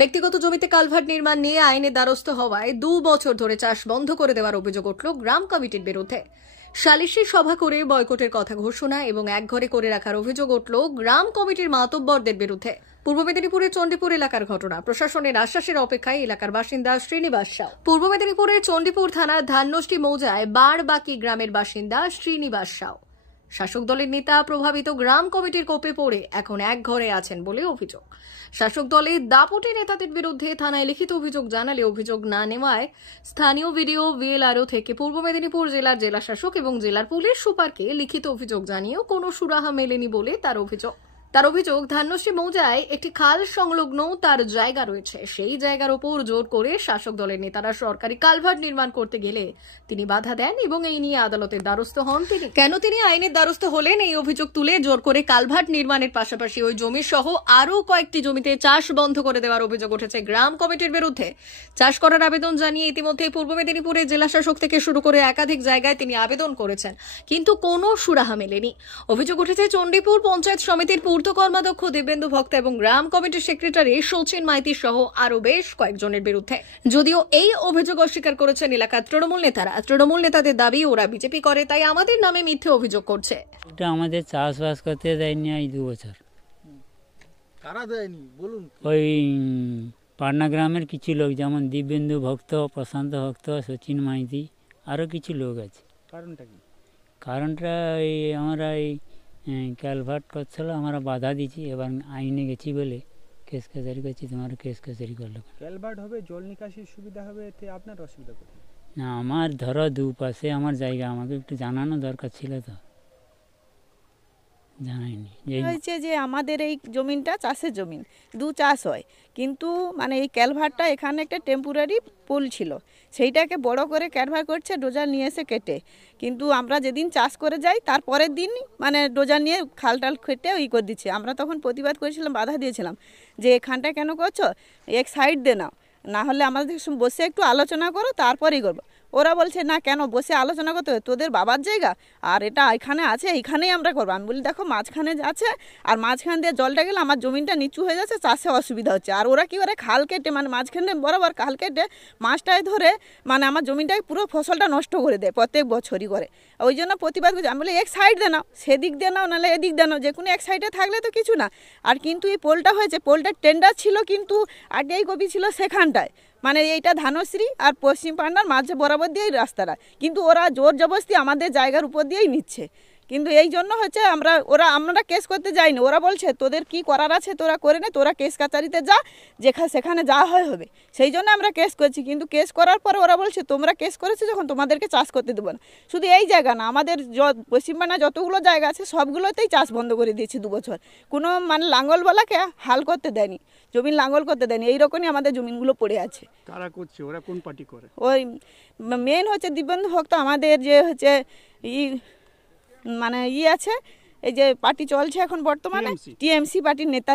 ব্যক্তিগত জমিতে কালভার্ট নির্মাণ নিয়ে আইনের দ্বারস্থ হওয়ায় 2 বছর ধরে চাষ বন্ধ করে দেওয়ার অভিযোগ উঠল গ্রাম কমিটির বিরুদ্ধে। সালিশি সভা করে বয়কটের কথা ঘোষণা এবং একঘরে করে রাখার অভিযোগ উঠল গ্রাম কমিটির মাতব্বরদের বিরুদ্ধে। পূর্ব মেদিনীপুরের চণ্ডীপুর এলাকার ঘটনা। প্রশাসনের আশ্বাসের অপেক্ষায় এলাকার বাসিন্দা শ্রীনিবাস সাউ। পূর্ব মেদিনীপুরের চণ্ডীপুর থানার ধাননষ্টি মৌজায় বারবাকি গ্রামের বাসিন্দা শ্রীনিবাস সাউ। শাসক দলের নেতা প্রভাবিত গ্রাম কমিটির কোপে পড়ে এখন এক ঘরে আছেন বলে অভিযোগ। শাসক দলের দাপটে নেতাদের বিরুদ্ধে থানায় লিখিত অভিযোগ জানালে অভিযোগ না নেওয়ায় স্থানীয় ভিডিও ভিএলআরও থেকে পূর্ব মেদিনীপুর জেলার জেলাশাসক এবং জেলার পুলিশ সুপারকে লিখিত অভিযোগ জানিয়েও কোনো সুরাহা মেলেনি বলে তার অভিযোগ। ধাননষ্টি মৌজায় একটি খাল সংলগ্ন তার জায়গা রয়েছে। সেই জায়গার উপর জোর করে শাসক দলের নেতারা সরকারি কালভার্ট নির্মাণ করতে গেলে তিনি বাধা দেন এবং এই নিয়ে আদালতের দ্বারস্থ হন তিনি। কেন তিনি আইনের দ্বারস্থ হলেন এই অভিযোগ তুলে জোর করে কালভার্ট নির্মাণের পাশাপাশি ওই জমি সহ আরও কয়েকটি জমিতে চাষ বন্ধ করে দেওয়ার অভিযোগ উঠেছে গ্রাম কমিটির বিরুদ্ধে। চাষ করার আবেদন জানিয়ে ইতিমধ্যে পূর্ব মেদিনীপুরের জেলাশাসক থেকে শুরু করে একাধিক জায়গায় তিনি আবেদন করেছেন, কিন্তু কোনো সুরাহা মেলেনি। অভিযোগ উঠেছে চণ্ডীপুর পঞ্চায়েত সমিতির কর্মাধ্যক্ষ দিব্যেন্দু ভক্ত এবং গ্রাম কমিটির সেক্রেটারি শচীন মাইতি সহ আরো বেশ কয়েকজনের বিরুদ্ধে। যদিও এই অভিযোগ অস্বীকার করেছেন এলাকার তৃণমূল নেতারা। তৃণমূল নেতাদের দাবি ওরা বিজেপি করে, তাই আমাদের নামে মিথ্যে অভিযোগ করছে। এটা আমাদের চাষবাস করতে দেয়নি এই 2 বছর। কারা দেয়নি বলুন? ওই পাটনা গ্রামের কিছু লোক, যেমন দিব্যেন্দু ভক্ত, প্রশান্ত ভক্ত, শচীন মাইতি, আরও কিছু লোক আছে। কারণটা কি? কারণটা আমরা এই ক্যালভার্ট করছিল, আমরা বাধা দিচ্ছি। এবার আইনে গেছি বলে কেস কাছারি করছি, তোমার কেস কাছারি করলো। ক্যালভার্ট হবে, জল নিকাশির সুবিধা হবে, এতে আপনার অসুবিধা কোথায়? না, আমার ধরো দুপাশে আমার জায়গা, আমাকে একটু জানানো দরকার ছিল, তো জানাইনি। হয়েছে যে আমাদের এই জমিনটা চাষের জমিন, 2 চাষ হয়, কিন্তু মানে এই ক্যালভার্টটা এখানে একটা টেম্পোরারি পুল ছিল, সেইটাকে বড় করে ক্যালভার করছে ডোজার নিয়ে এসে কেটে। কিন্তু আমরা যেদিন চাষ করে যাই তার পরের দিন মানে ডোজার নিয়ে খালটাল কেটে করে দিচ্ছে। আমরা তখন প্রতিবাদ করেছিলাম, বাধা দিয়েছিলাম যে এখানটা কেন করছো, এক সাইড দে নাও, না হলে আমাদের বসে একটু আলোচনা করো তারপরেই করবো। ওরা বলছে না, কেন বসে আলোচনা করতে হবে, তোদের বাবার জায়গা আর এটা এখানে আছে, এইখানেই আমরা করবো। আমি বলি দেখো মাঝখানে আছে, আর মাঝখান দিয়ে জলটা গেলে আমার জমিনটা নিচু হয়ে যাচ্ছে, চাষে অসুবিধা হচ্ছে। আর ওরা কি করে খাল কেটে মানে মাঝখানে বরাবর খাল কেটে মাছটায় ধরে মানে আমার জমিটাকে পুরো ফসলটা নষ্ট করে দেয় প্রত্যেক বছরই করে। ওই জন্য প্রতিবাদ করছি। আমি বলি এক সাইড দিয়ে নাও, সেদিক দিয়ে নাও, নাহলে এদিক দিয়ে নাও, যে কোনো এক সাইডে থাকলে তো কিছু না। আর কিন্তু এই পোলটা হয়েছে, পোলটার টেন্ডার ছিল, কিন্তু আগেই কপি ছিল সেখানটায়, মানে এইটা ধানশ্রী আর পশ্চিম পান্ডার মাঝে বরাবর দিয়েই রাস্তাটা, কিন্তু ওরা জোর জবরদস্তি আমাদের জায়গার উপর দিয়েই নিচ্ছে। কিন্তু এই জন্য হচ্ছে আমরা কেস করতে যাইনি। ওরা বলছে তোদের কি করার আছে তোরা করে নে, তোরা কেস কাচারিতে যা, সেখানে যা হয় হবে। সেই জন্য আমরা কেস করছি। কিন্তু কেস করার পরে ওরা বলছে তোমরা কেস করেছো যখন তোমাদেরকে চাষ করতে দেবো না। শুধু এই জায়গা না, আমাদের পশ্চিমবাংলা যতগুলো জায়গা আছে সবগুলোতেই চাষ বন্ধ করে দিয়েছে 2 বছর। কোনো মানে লাঙ্গলওয়ালাকে হাল করতে দেয়নি, জমিন লাঙ্গল করতে দেয়নি। এইরকমই আমাদের জমিনগুলো পড়ে আছে। কারা করছে? ওরা কোন পার্টি করে? ওই মেন হচ্ছে দিব্যেন্দু ভক্ত, আমাদের যে হচ্ছে মানে আছে, এই যে পার্টি চলছে এখন বর্তমানে টিএমসি পার্টির নেতা,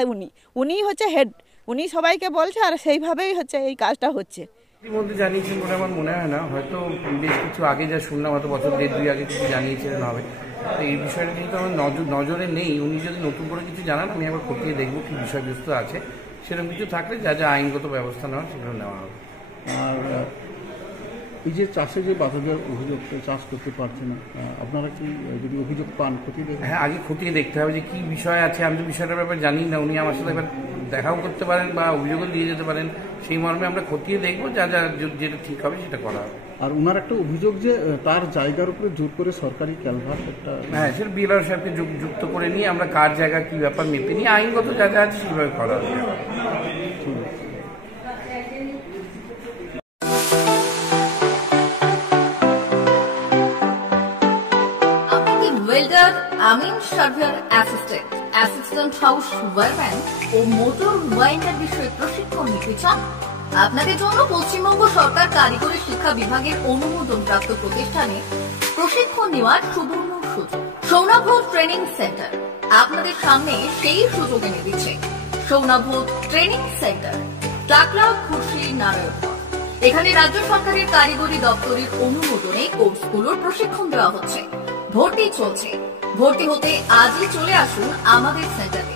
উনিই হচ্ছে হেড, উনি সবাইকে বলছে, আর সেইভাবেই হচ্ছে এই কাজটা হচ্ছে। ইতিমধ্যে জানিয়েছেন বলে আমার মনে হয় না, হয়তো বেশ কিছু আগে যা শুনলাম, হয়তো বছর 1-2 আগে কিছু জানিয়েছিলেন হবে। তো এই বিষয়টা যেহেতু আমার নজরে নেই, উনি যদি নতুন করে কিছু জানান আমি আবার খতিয়ে দেখবো কি বিষয়বস্তু আছে। সেরকম কিছু থাকলে যা যা আইনগত ব্যবস্থা নেওয়া সেগুলো নেওয়া হবে। আর এই যে চাষে যে বাধা দেওয়ার অভিযোগ, চাষ করতে পারছে না, আপনারা কি যদি অভিযোগ পান খতিয়ে দেখবেন? হ্যাঁ, আগে খতিয়ে দেখতে হবে যে কি বিষয় আছে। আমি তো বিষয়টার ব্যাপারে জানি না, উনি আমার সাথে এবার দেখাও করতে পারেন বা অভিযোগও দিয়ে যেতে পারেন। সেই মর্মে আমরা খতিয়ে দেখবো, যা যা যেটা ঠিক হবে সেটা করা হবে। আর ওনার একটা অভিযোগ যে তার জায়গার উপরে জোর করে সরকারি ক্যালভার্ট একটা, হ্যাঁ, সেটা বিএলআর সাহেবকে যুক্ত করে নিয়ে আমরা কার জায়গা কি ব্যাপার মেপে নিয়ে আইনগত যা যা আছে সেভাবে করা হবে। ঠিক আছে। ওয়েল্ডার, আমিন সার্ভেয়ার অ্যাসিস্ট্যান্ট হাউস ওয়ারম্যান ও মোটর ওয়াইন্ডার বিষয়ে প্রশিক্ষণ নিতে চান? আপনাদের জন্য পশ্চিমবঙ্গ সরকার কারিগরি শিক্ষা বিভাগের অনুমোদনপ্রাপ্ত প্রতিষ্ঠানে প্রশিক্ষণ নেওয়ার সুবর্ণ সুযোগ। সৌনাভ ট্রেনিং সেন্টার আপনাদের সামনে সেই সুযোগ এনে দিচ্ছে। সৌনাভ ট্রেনিং সেন্টার, টাকলা, খুশি, নারায়ণগঞ্জ। এখানে রাজ্য সরকারের কারিগরি দপ্তরের অনুমোদনে কোর্সগুলোর প্রশিক্ষণ দেওয়া হচ্ছে। ভর্তি চলছে। ভর্তি হতে আজই চলে আসুন আমাদের সেন্টারে।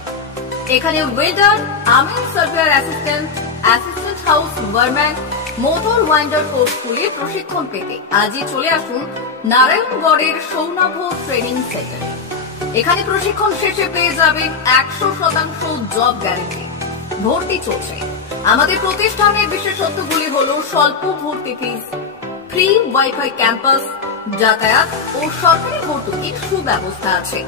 এখানে ওয়েল্ডার, আমিন surveyor assistant house wireman motor winder course স্কুলে প্রশিক্ষণ পেতে আজই চলে আসুন নারায়ণগড়ের সৌনাভ ট্রেনিং সেন্টারে। এখানে প্রশিক্ষণ শেষে পেয়ে যাবেন 100% জব গ্যারান্টি। ভর্তি চলছে। আমাদের প্রতিষ্ঠানের বিশেষত্বগুলি হল স্বল্প ভর্তি ফিস, ফ্রি ওয়াইফাই ক্যাম্পাস, যাতায়াত ও সরকারি ভর্তুকির সুব্যবস্থা আছে।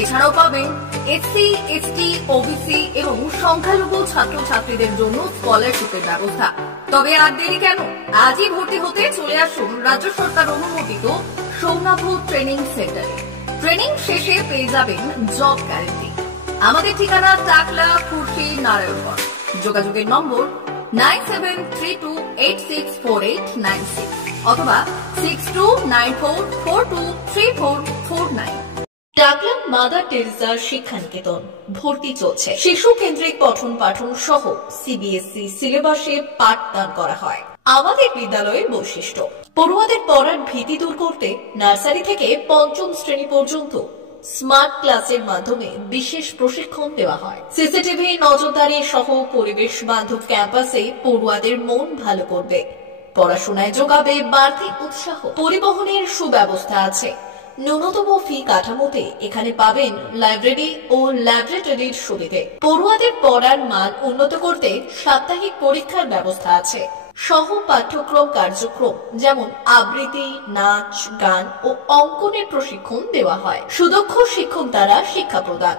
এছাড়াও পাবেন এসসি, এসটি, ওবিসি এবং সংখ্যালঘু ছাত্রছাত্রীদের জন্য স্কলারশিপের ব্যবস্থা। তবে আর দেরি কেন, আজই ভর্তি হতে চলে আসুন রাজ্য সরকার অনুমোদিত সৌনাভ ট্রেনিং সেন্টারে। ট্রেনিং শেষে পেয়ে যাবেন জব গ্যারান্টি। আমাদের ঠিকানা টাকলা, খুরশি, নারায়ণগড়। যোগাযোগের নম্বর 9732864896 অথবা 6294423449। টাকলা মাদার টেরেসা শিক্ষানিকেতন ভর্তি চলছে। শিশু কেন্দ্রিক পঠন পাঠন সহ সিবিএসই সিলেবাসে পাঠদান করা হয়। আমাদের বিদ্যালয়ের বৈশিষ্ট্য: পড়ুয়াদের পড়ার ভীতি দূর করতে নার্সারি থেকে পঞ্চম শ্রেণী পর্যন্ত স্মার্ট ক্লাসের মাধ্যমে বিশেষ প্রশিক্ষণ দেওয়া হয়। সিসিটিভি নজরদারি সহ পরিবেশ বান্ধব ক্যাম্পাসে পড়ুয়াদের মন ভালো করবে, পড়াশোনায় যোগাবে বাড়তি উৎসাহ। পরিবহনের সুব্যবস্থা আছে। ন্যূনতম ফি কাঠামোতে এখানে পাবেন লাইব্রেরি ও ল্যাবরেটরির সুবিধে। পড়ুয়াদের পড়ার মান উন্নত করতে সাপ্তাহিক পরীক্ষার ব্যবস্থা আছে। সহ পাঠ্যক্রম কার্যক্রম যেমন আবৃত্তি, নাচ, গান ও অঙ্কনের প্রশিক্ষণ দেওয়া হয়। সুদক্ষ শিক্ষক দ্বারা শিক্ষা প্রদান।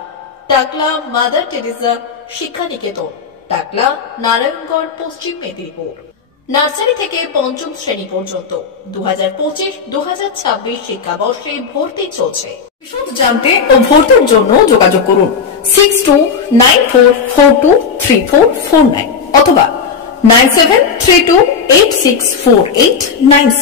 টাকলা মাদার টেরেসা শিক্ষানিকেতন, টাকলা, নারায়ণগড়, পশ্চিম মেদিনীপুর। নার্সারি থেকে পঞ্চম শ্রেণী পর্যন্ত 2025-2026 শিক্ষাবর্ষে ভর্তি চলছে। বিশদ জানতে ও ভর্তির জন্য যোগাযোগ করুন 6294423449 অথবা 9732864896।